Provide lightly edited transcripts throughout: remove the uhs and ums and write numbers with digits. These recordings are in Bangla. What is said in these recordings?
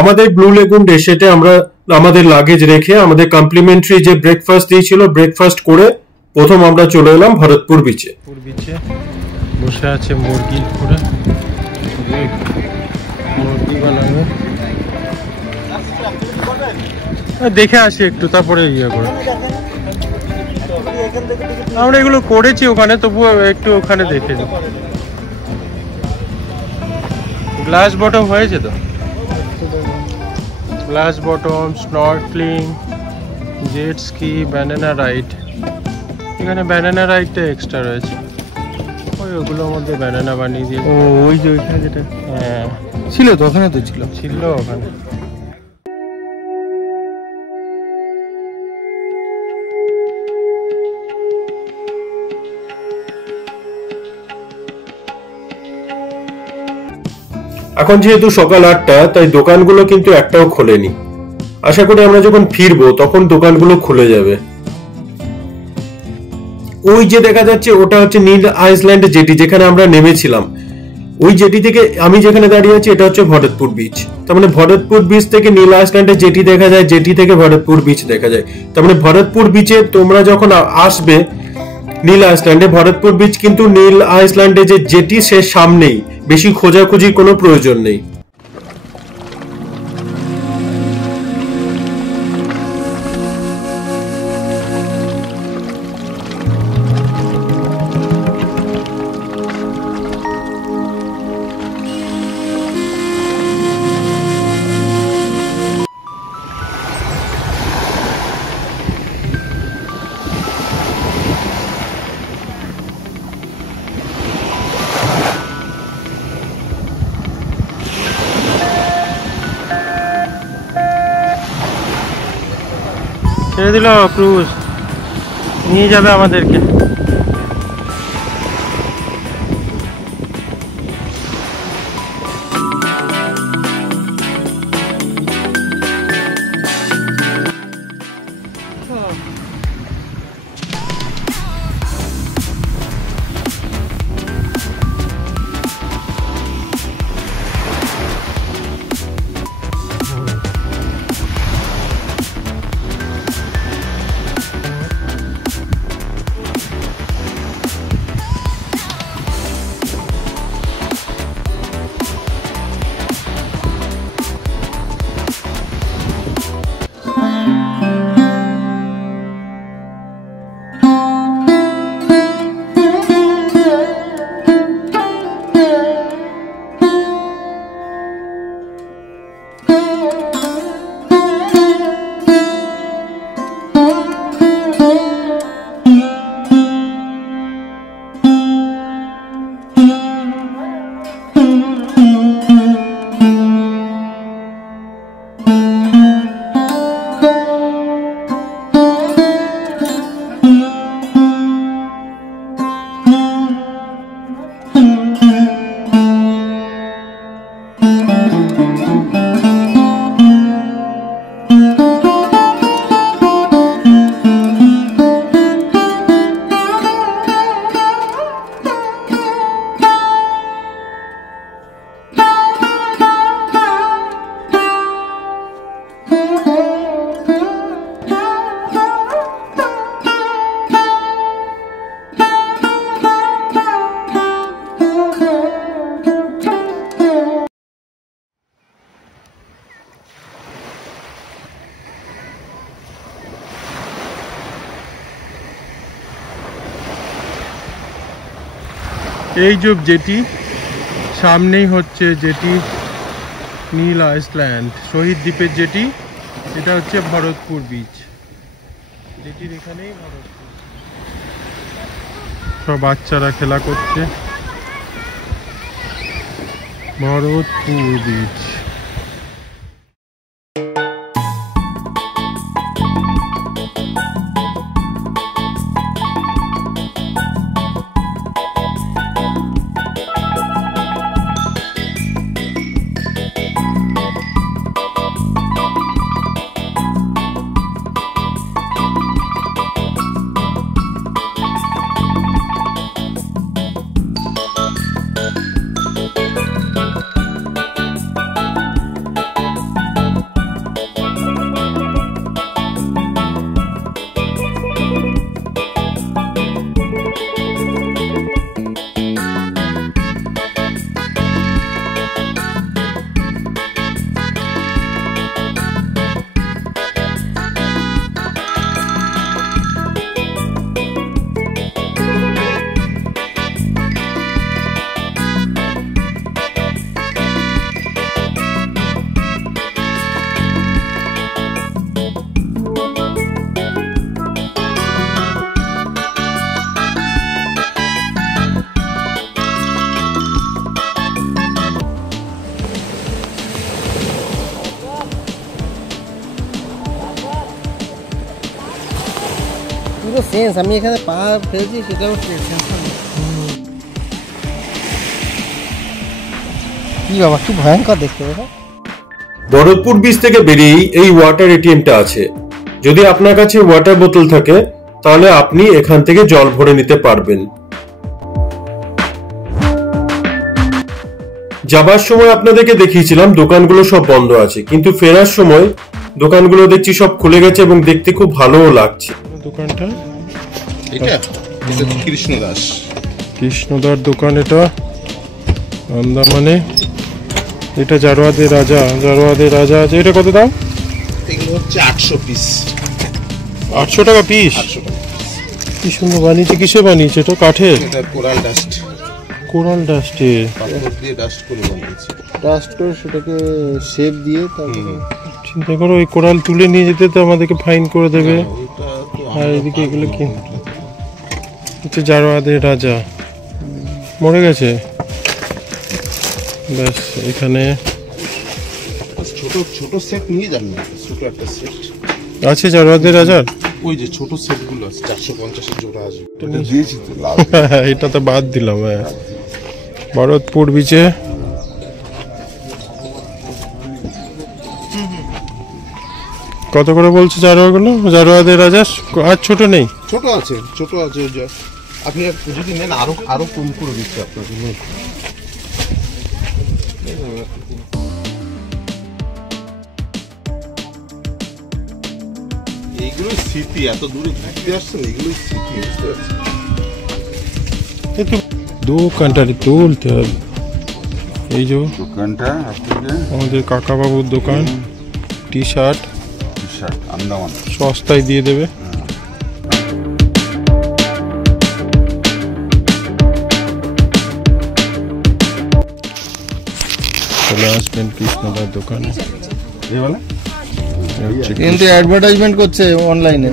আমাদের ব্লু লেগুন রেসেটে আমরা আমাদের লাগেজ রেখে আমাদের কমপ্লিমেন্টারি যে ব্রেকফাস্ট দিয়েছিল ব্রেকফাস্ট করে প্রথম আমরা চলে এলাম ভরতপুর বিচে। বসে আছে মুরগি করে, মুরগি বানাবে, দেখে আসি একটু তারপরে ইয়ে করে। আমরা এগুলো করেছি ওখানে, তবুও একটু ওখানে দেখে নিই। গ্লাস বটম হয়েছে তো, glass bottom, snorkelling, jet ski, banana ride. এখানে ব্যানানা রাইডটা এক্সট্রা রয়েছে, ওই ওগুলোর মধ্যে ব্যানানা বানিয়ে দিয়ে। ও ওই যে ওইখানে যেটা হ্যাঁ ছিল তো, ওখানে তো ছিল ওখানে। এখন যেহেতু সকাল 8টা, তাই দোকানগুলো কিন্তু একটাও খোলেনি। আশা করি আমরা যখন ফিরবো তখন দোকানগুলো খুলে যাবে। ওই যে দেখা যাচ্ছে ওটা হচ্ছে নীল আইসল্যান্ড জেটি, যেখানে আমরা নেমেছিলাম। ওই জেটি থেকে আমি যেখানে দাঁড়িয়ে আছি এটা হচ্ছে ভরতপুর বিচ। তার মানে ভরতপুর বিচ থেকে নীল আইসল্যান্ডের জেটি দেখা যায়, জেটি থেকে ভরতপুর বিচ দেখা যায়। তার মানে ভরতপুর বিচে তোমরা যখন আসবে নীল আইসল্যান্ডে, ভরতপুর বিচ কিন্তু নীল আইসল্যান্ডে যে জেটি সে সামনেই, বেশি খোঁজাখুঁজির কোনো প্রয়োজন নেই। ছেড়ে দিল ক্রুজ, নিয়ে যাবে আমাদেরকে। এই যে জেটি সামনেই হচ্ছে জেটি নীল আইসল্যান্ড, শহীদ দ্বীপের জেটি। এটা হচ্ছে ভরতপুর বিচ, জেটির এখানেই ভরতপুর। সব বাচ্চারা খেলা করছে, ভরতপুর বিচ। তো সেন্স, আমি এখানে পা ফেলছি সেটাও সেন্স। কি বাবা, কি ভয়ঙ্কর দেখতে বাবা। ভরতপুর বিচ থেকে বেরিয়েই এই ওয়াটার এটিএমটা আছে। যদি আপনার কাছে ওয়াটার বোতল থাকে তাহলে আপনি এখান থেকে জল ভরে নিতে পারবেন। যাবার সময় আপনাদেরকে দেখিয়েছিলাম দোকানগুলো সব বন্ধ আছে, কিন্তু ফেরার সময় দোকানগুলো দেখছি সব খুলে গেছে এবং দেখতে খুব ভালোও লাগছে। দোকানটা এটা কৃষ্ণদাস, কৃষ্ণদার দোকান, এটা আন্দামানে। এটা জারোয়াদের রাজা আছে। এটা কত দাম? এগুলো হচ্ছে 800 পিস, 800 টাকা পিস। 800 টাকা। কি সুন্দর বানিয়েছে। কিসে বানিয়েছে? এটা কাঠের? এটা কোরাল ডাস্ট, কোরাল ডাস্টে পাথর দিয়ে ডাস্ট করে বানিয়েছে। ডাস্টার সেটাকে শেপ দিয়ে তারপরে চিন্তা করো, ওই কোরাল তুলে নিয়ে যেতে তো আমাদেরকে ফাইন করে দেবে। ওটা তো আর এদিকে এগুলো কি? হচ্ছে জারোয়াদের রাজা, মরে গেছে। ব্যাস, এখানে ছোট ছোট সেট নিয়ে যান না, ছোট একটা সেট আছে জারোয়াদের রাজার। ওই যে ছোট সেটগুলো আছে 450 এর জোড়া আছে। এটা দিয়েছি তো লাভ। এটা তো বাদ দিলাম। হ্যাঁ, ভরতপুর বিচে কত করে বলছে জারোয়াগুলো? জারোয়াদের রাজা আর ছোট নেই? ছোট আছে যে আপনি যদি নেন আরো কম করে দিচ্ছি আপনাকে। এইগুলোই স্মৃতি, এত দূরে ঘুরতে আসছেন, এগুলোই স্মৃতি, বুঝতে পারছেন? একটু দোকানটা তুলতে হবে। এই যে দোকানটা আপনাকে আমাদের কাকা বাবুর দোকান, টি শার্ট আন্দামান সস্তায় দিয়ে দেবে। চলে আসবেন কৃষ্ণদার দোকানে। কিন্তু অ্যাডভার্টাইজমেন্ট করছে অনলাইনে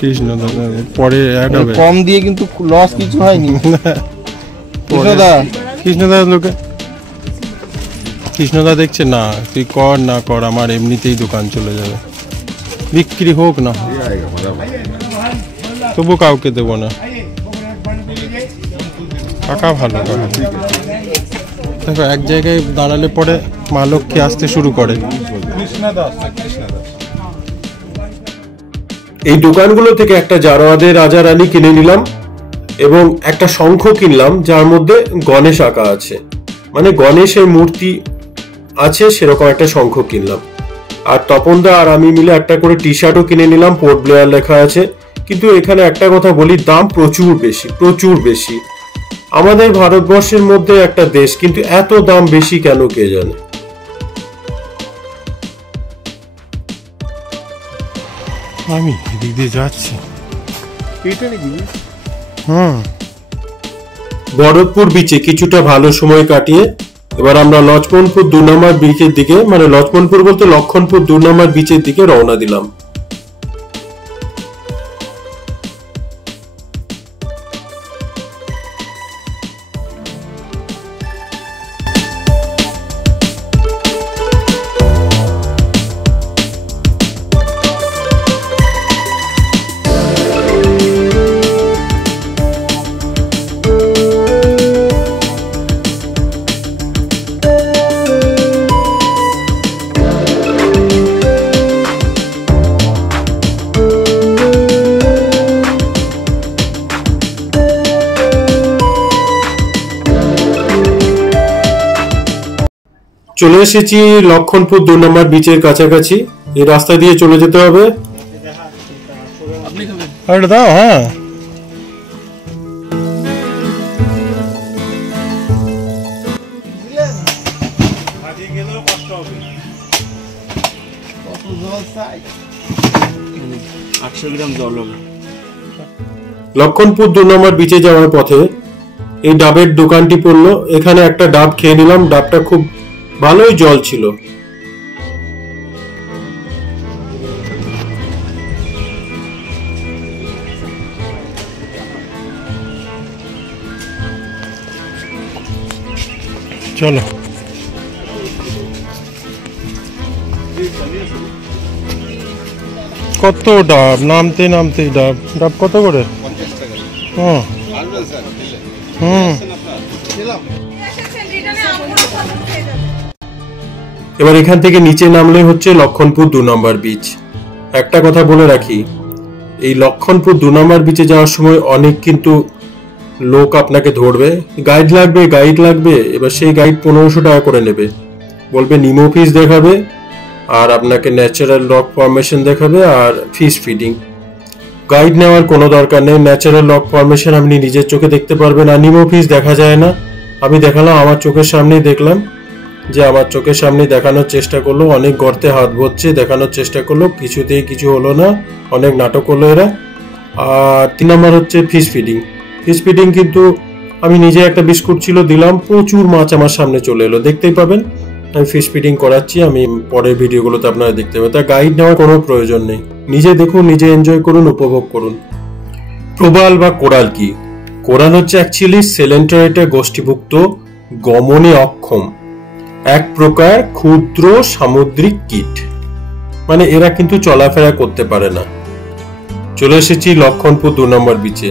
কৃষ্ণদা, পরে অ্যাড হবে। কম দিয়ে কিন্তু লস কিছু হয়নি। কৃষ্ণদার লোকে কৃষ্ণদা দেখছে না, তুই কর না কর, আমার এমনিতেই দোকান চলে যাবে, বিক্রি হোক না হোক, তবু কাউকে দেবো না। কাকা ভালো কাকা। দেখো, এক জায়গায় দাঁড়ালে পরে মা লক্ষ্মী আসতে শুরু করে। এই দোকানগুলো থেকে একটা জারোয়াদের রাজা রানী কিনে নিলাম এবং একটা শঙ্খ কিনলাম যার মধ্যে গণেশ আঁকা আছে, মানে গণেশের মূর্তি আছে, সেরকম একটা শঙ্খ কিনলাম। আর তপনদা আর আমি মিলে একটা করে টি শার্টও কিনে নিলাম, পোর্ট ব্লেয়ার লেখা আছে। কিন্তু এখানে একটা কথা বলি, দাম প্রচুর বেশি। আমাদের ভারতবর্ষের মধ্যে একটা দেশ, কিন্তু এত দাম বেশি কেন কে জানে। আমি এদিক দিয়ে যাচ্ছি। ভরতপুর বিচে কিছুটা ভালো সময় কাটিয়ে এবার আমরা লক্ষ্মণপুর 2 নম্বর বিচের দিকে, মানে লক্ষ্মণপুর বলতে লক্ষণপুর 2 নম্বর বিচের দিকে রওনা দিলাম। চলে এসেছি লক্ষণপুর 2 নম্বর বিচের কাছাকাছি। এই রাস্তা দিয়ে চলে যেতে হবে। দাও, হ্যাঁ। লক্ষণপুর 2 নম্বর বিচে যাওয়ার পথে এই ডাবের দোকানটি পড়লো। এখানে একটা ডাব খেয়ে নিলাম, ডাবটা খুব ভালোই জল ছিল। চলো, কত ডাব, নামতে নামতেই ডাব। ডাব কত করে? হুম হুম। এবার এখান থেকে নিচে নামলে হচ্ছে লক্ষণপুর 2 নম্বর বিচ। একটা কথা বলে রাখি, এই লক্ষণপুর 2 নম্বর বিচে যাওয়ার সময় অনেক কিন্তু লোক আপনাকে ধরবে, গাইড লাগবে। এবার সেই গাইড 1500 টাকা করে নেবে, বলবে নিমো ফিশ দেখাবে আর আপনাকে ন্যাচারাল রক ফরমেশন দেখাবে আর ফিশ ফিডিং। গাইড নেওয়ার কোনো দরকার নেই, ন্যাচারাল রক ফরমেশন আপনি নিজের চোখে দেখতে পারবেন। আর নিমো ফিশ দেখা যায় না, আমি দেখালাম, আমার চোখের সামনেই দেখলাম, যে আমার চোখের সামনে দেখানোর চেষ্টা করলো, অনেক গর্তে হাত ভরছে, দেখানোর চেষ্টা করলো, কিছুতেই কিছু হলো না, অনেক নাটক করলো এরা। আর 3 নম্বর হচ্ছে ফিশ ফিডিং। ফিশ ফিডিং কিন্তু আমি নিজে একটা বিস্কুট ছিল দিলাম, প্রচুর মাছ আমার সামনে চলে এলো, দেখতেই পাবেন আমি ফিশ ফিডিং করাচ্ছি, আমি পরের ভিডিওগুলোতে আপনারা দেখতে পাবেন। তা গাইড নেওয়ার কোনো প্রয়োজন নেই, নিজে দেখুন, নিজে এনজয় করুন, উপভোগ করুন। প্রবাল বা কোরাল কি? কোরাল হচ্ছে অ্যাকচুয়ালি সেলেন্টারেটে গোষ্ঠীভুক্ত গমনে অক্ষম এক প্রকার ক্ষুদ্র সামুদ্রিক কীট, মানে এরা কিন্তু চলাফেরা করতে পারে না। চলে এসেছি লক্ষণপুর 2 নম্বর বিচে।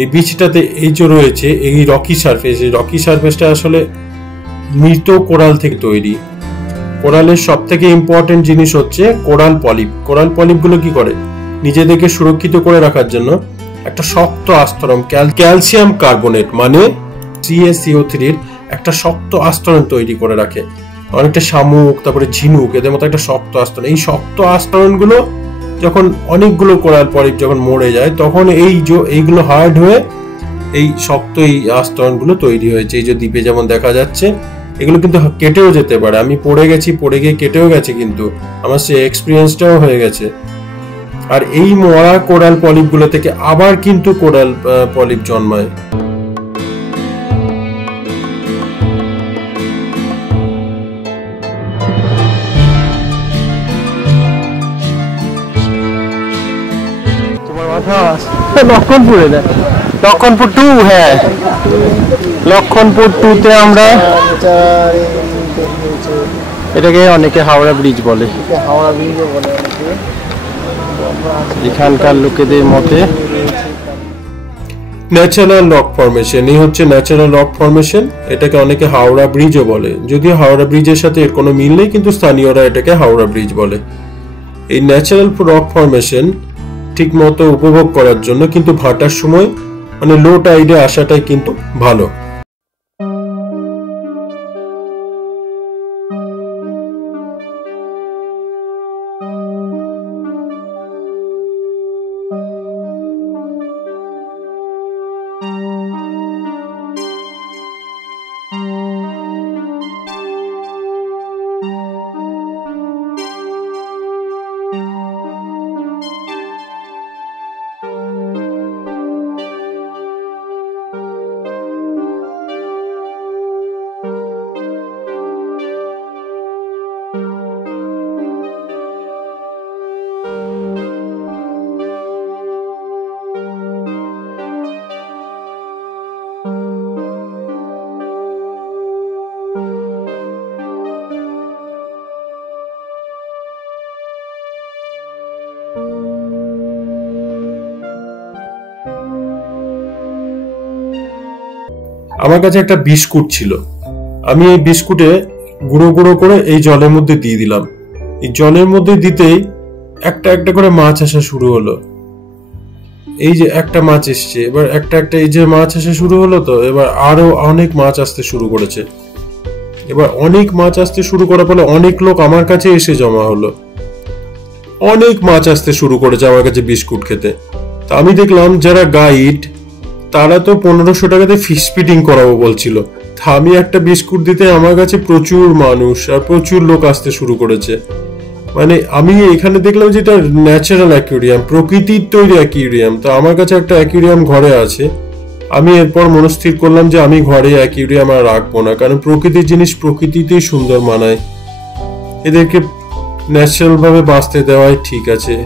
এই বিচটাতে এই যে রয়েছে এই রকি সারফেস, এই রকি সারফেসটা আসলে মৃত কোরাল থেকে তৈরি। কোরালের সব থেকে ইম্পর্টেন্ট জিনিস হচ্ছে কোরাল পলিপ। কোরাল পলিপ গুলো কি করে, নিজেদেরকে সুরক্ষিত করে রাখার জন্য একটা শক্ত আস্তরণ, ক্যালসিয়াম কার্বনেট মানে CaCO3 একটা শক্ত আস্তরণ তৈরি করে রাখে। অনেকটা শামুক, তারপরে ঝিনুক, এদের মতো একটা শক্ত আস্তরণ। এই শক্ত আস্তরণগুলো যখন অনেকগুলো কোরাল পলিপ যখন মরে যায়, তখন এইগুলো হার্ড হয়ে এই শক্ত এই আস্তরণগুলো তৈরি হয়েছে। এই যে দ্বীপে যেমন দেখা যাচ্ছে, এগুলো কিন্তু কেটেও যেতে পারে। আমি পড়ে গিয়ে কেটেও গেছে, কিন্তু আমার সে এক্সপিরিয়েন্সটাও হয়ে গেছে। আর এই মরা কোরাল পলিপগুলো থেকে আবার কিন্তু কোরাল পলিপ জন্মায়। লক্ষণপুরে না, লক্ষণপুর 2, হ্যাঁ লক্ষণপুর 2-তে আমরা, এটাকে অনেকে হাওড়া ব্রিজ বলে, হাওড়া ব্রিজও বলে অনেকে এখানকার লোকেদের মতে। ন্যাচারাল রক ফরমেশন, এই হচ্ছে ন্যাচারাল রক ফরমেশন। এটাকে অনেকে হাওড়া ব্রিজও বলে, যদিও হাওড়া ব্রিজের সাথে এর কোনো মিল নেই, কিন্তু স্থানীয়রা এটাকে হাওড়া ব্রিজ বলে। এই ন্যাচারাল রক ফরমেশন ঠিক মতো উপভোগ করার জন্য কিন্তু ভাটার সময় মানে লো টাইডে আসাটাই কিন্তু ভালো। আমার কাছে একটা বিস্কুট ছিল, আমি এই বিস্কুটে গুঁড়ো গুঁড়ো করে এই জলের মধ্যে দিয়ে দিলাম। এই জলের মধ্যে দিতেই একটা একটা করে মাছ আসা শুরু হলো। এই যে একটা মাছ এসছে, এবার একটা এই যে মাছ আসা শুরু হলো, তো এবার আরো অনেক মাছ আসতে শুরু করেছে। এবার অনেক মাছ আসতে শুরু করার ফলে অনেক লোক আমার কাছে এসে জমা হলো, অনেক মাছ আসতে শুরু করেছে আমার কাছে বিস্কুট খেতে। তা আমি দেখলাম যারা গাইড তারা তো 1500 টাকাতে ফিশ ফিডিং করাবো বলছিল। তা আমি একটা বিস্কুট দিতে আমার কাছে প্রচুর মানুষ আর প্রচুর লোক আসতে শুরু করেছে। মানে আমি এখানে দেখলাম যে এটা ন্যাচারাল অ্যাকুয়ারিয়াম, প্রকৃতির তৈরি অ্যাকুয়ারিয়াম। তো আমার কাছে একটা অ্যাকুয়ারিয়াম ঘরে আছে, আমি এরপর মনস্থির করলাম যে আমি ঘরে অ্যাকুয়ারিয়াম আর রাখবো না, কারণ প্রকৃতির জিনিস প্রকৃতিতেই সুন্দর মানায়, এদেরকে ন্যাচারাল ভাবে বাঁচতে দেওয়াই ঠিক আছে।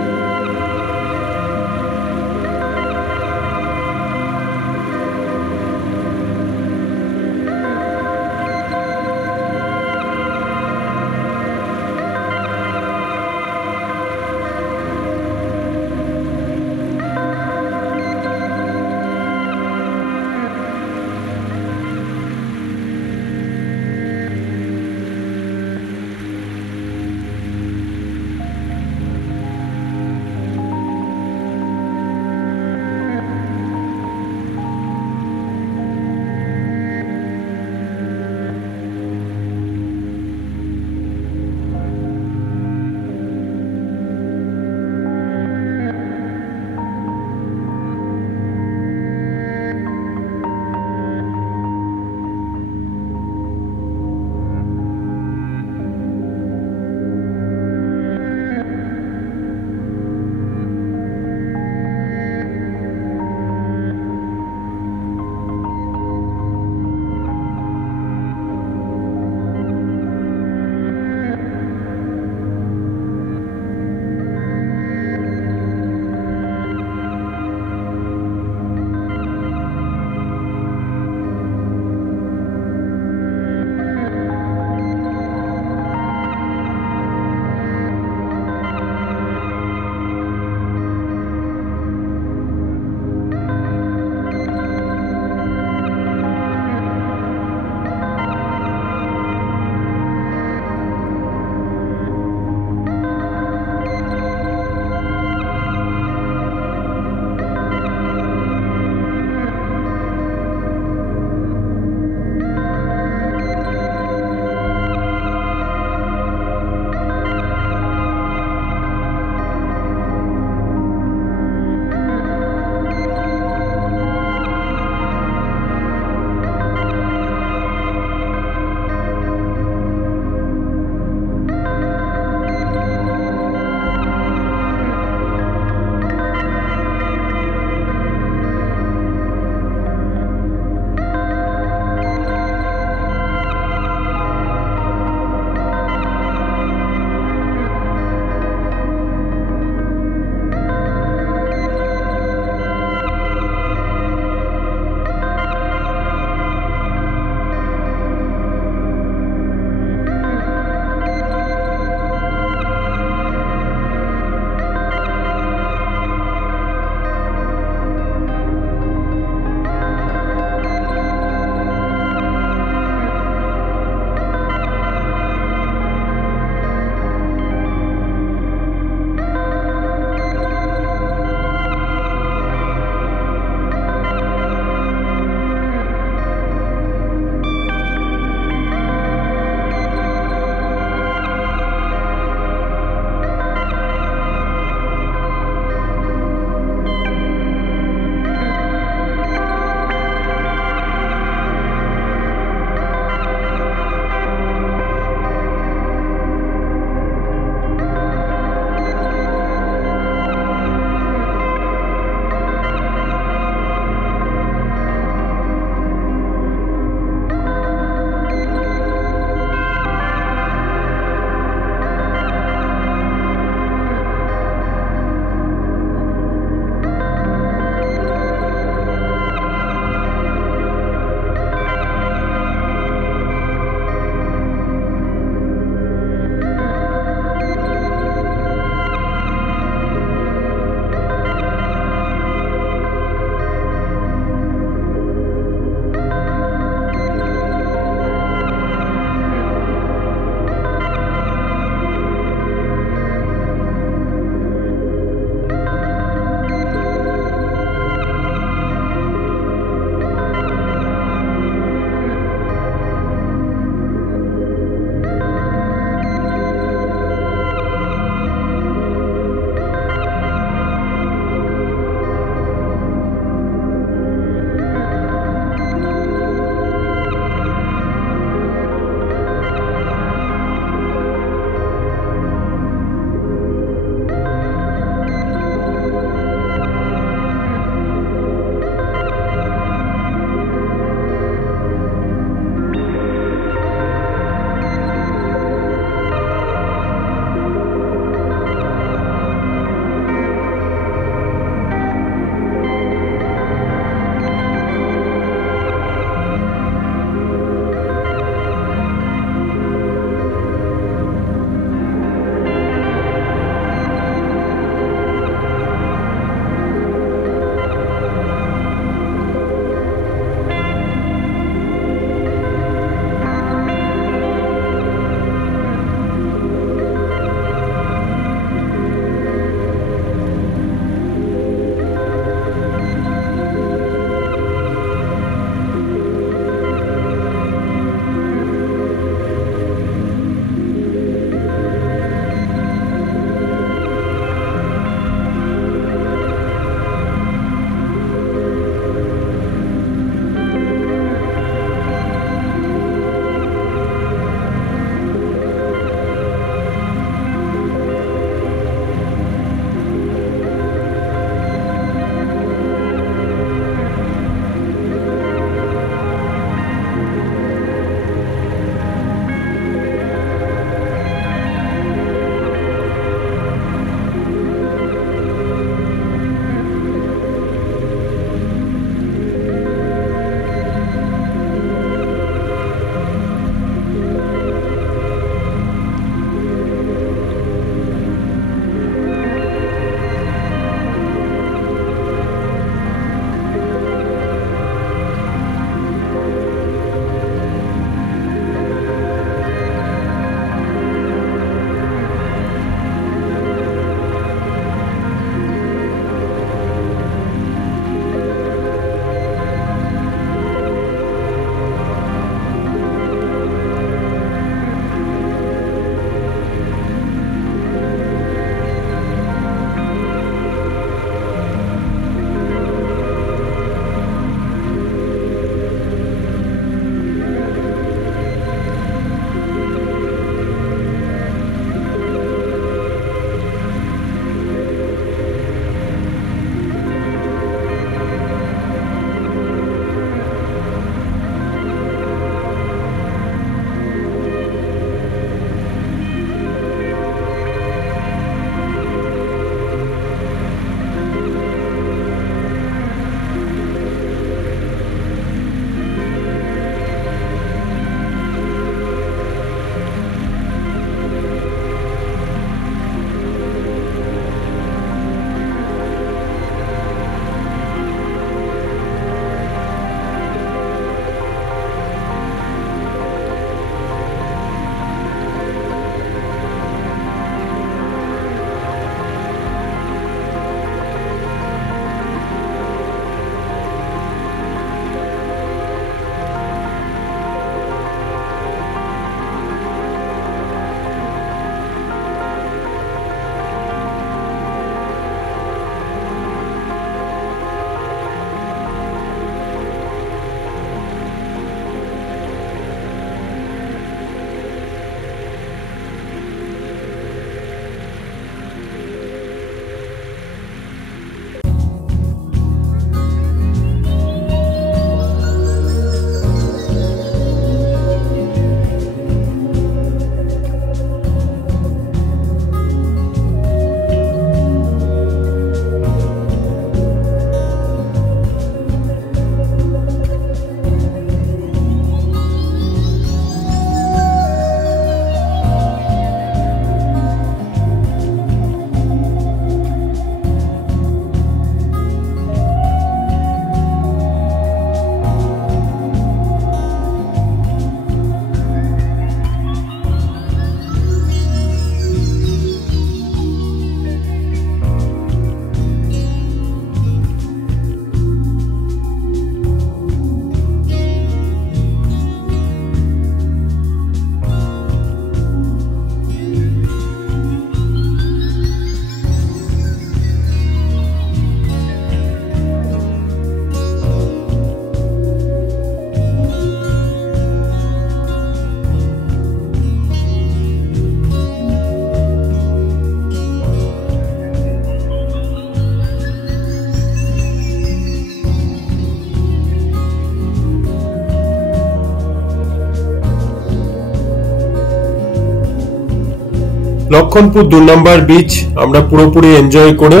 লক্ষণপুর 2 নম্বর বিচ আমরা পুরোপুরি এনজয় করে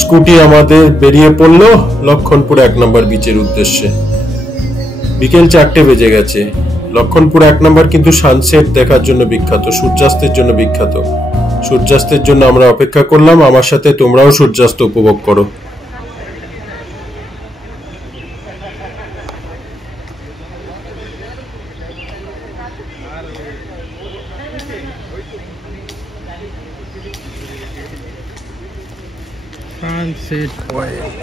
স্কুটি আমাদের বেরিয়ে পড়লো লক্ষণপুর 1 নম্বর বিচের উদ্দেশ্যে। বিকেল 4টে বেজে গেছে। লক্ষণপুর 1 নম্বর কিন্তু সানসেট দেখার জন্য বিখ্যাত, সূর্যাস্তের জন্য বিখ্যাত। সূর্যাস্তের জন্য আমরা অপেক্ষা করলাম, আমার সাথে তোমরাও সূর্যাস্ত উপভোগ করো। Sunset point.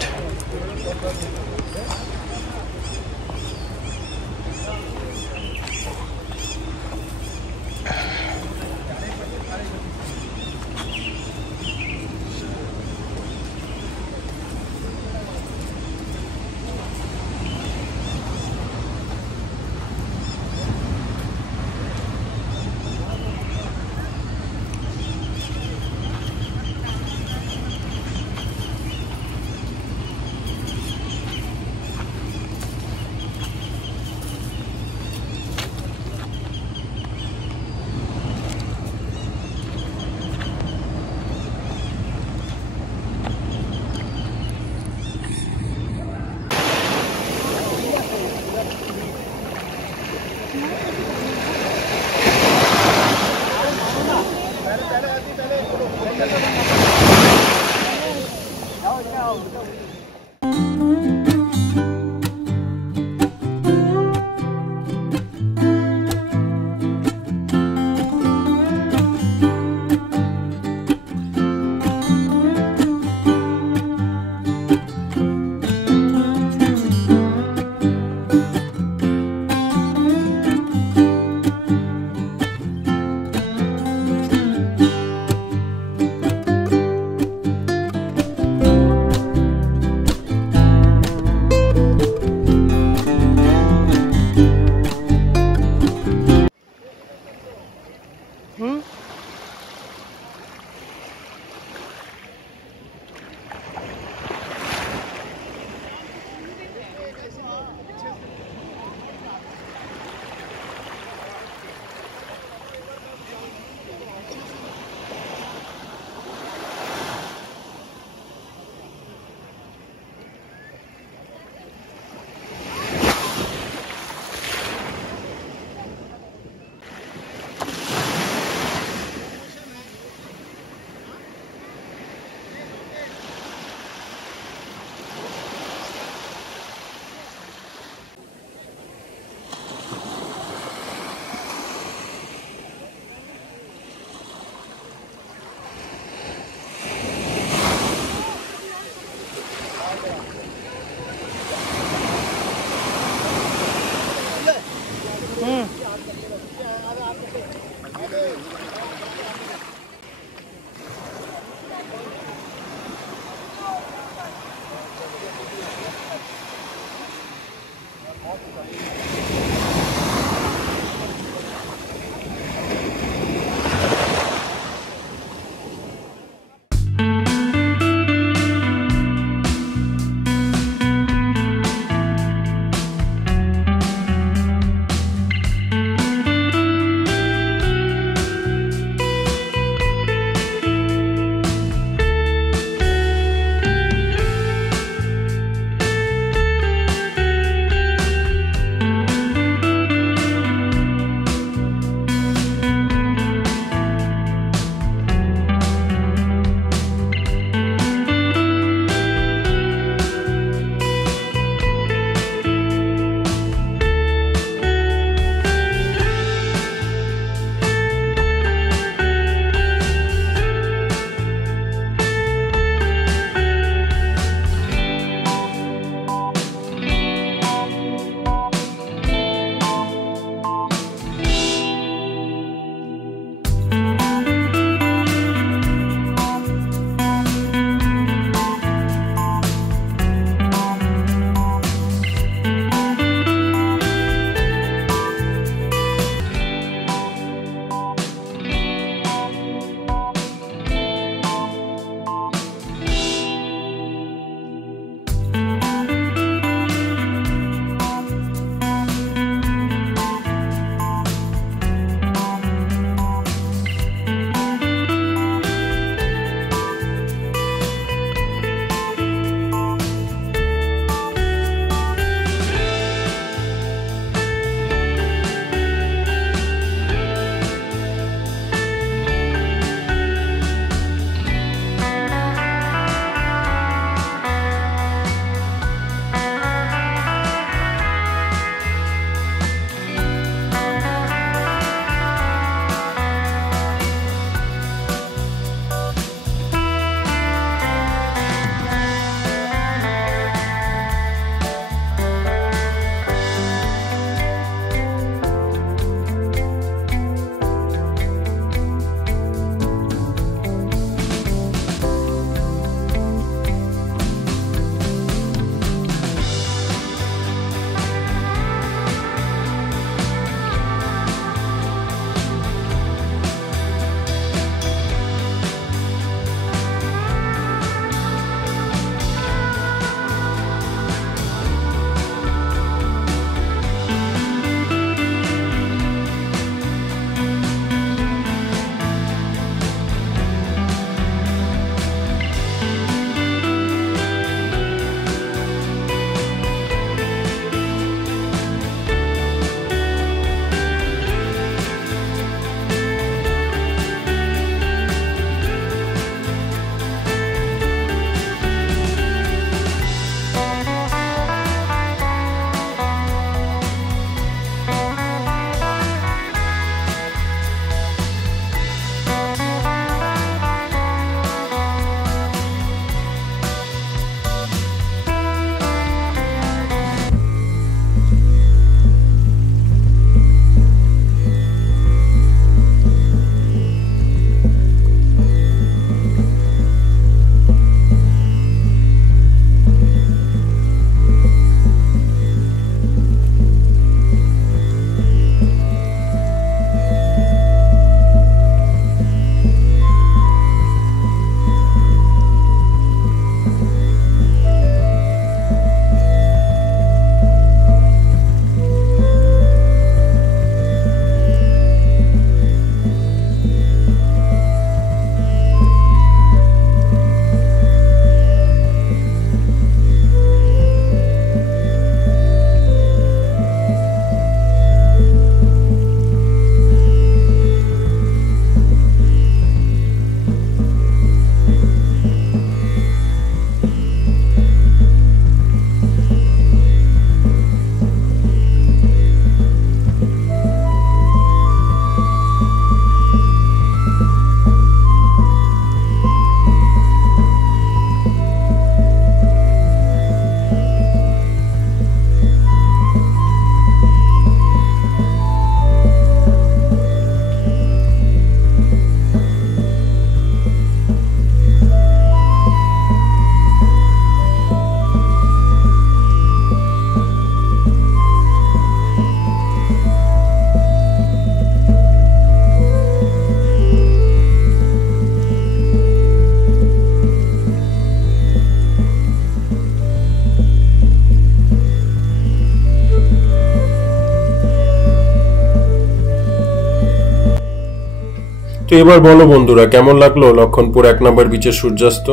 তো এবার বলো বন্ধুরা, কেমন লাগলো লক্ষণপুর 1 নম্বর বিচের সূর্যাস্ত?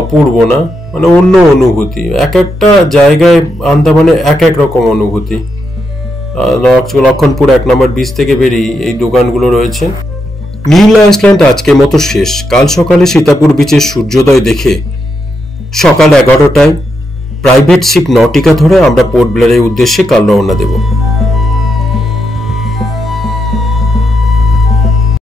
অপূর্ব না? মানে অন্য অনুভূতি, এক একটা জায়গায় আন্দামানে এক এক রকম অনুভূতি। লক্ষণপুর 1 নম্বর বিচ থেকে বেরিয়ে এই দোকানগুলো রয়েছে। নীল আইসল্যান্ড আজকের মতো শেষ। কাল সকালে সীতাপুর বিচের সূর্যোদয় দেখে সকাল 11টায় প্রাইভেট শিপ নটিকা ধরে আমরা পোর্ট ব্লেয়ারের উদ্দেশ্যে কাল রওনা দেব।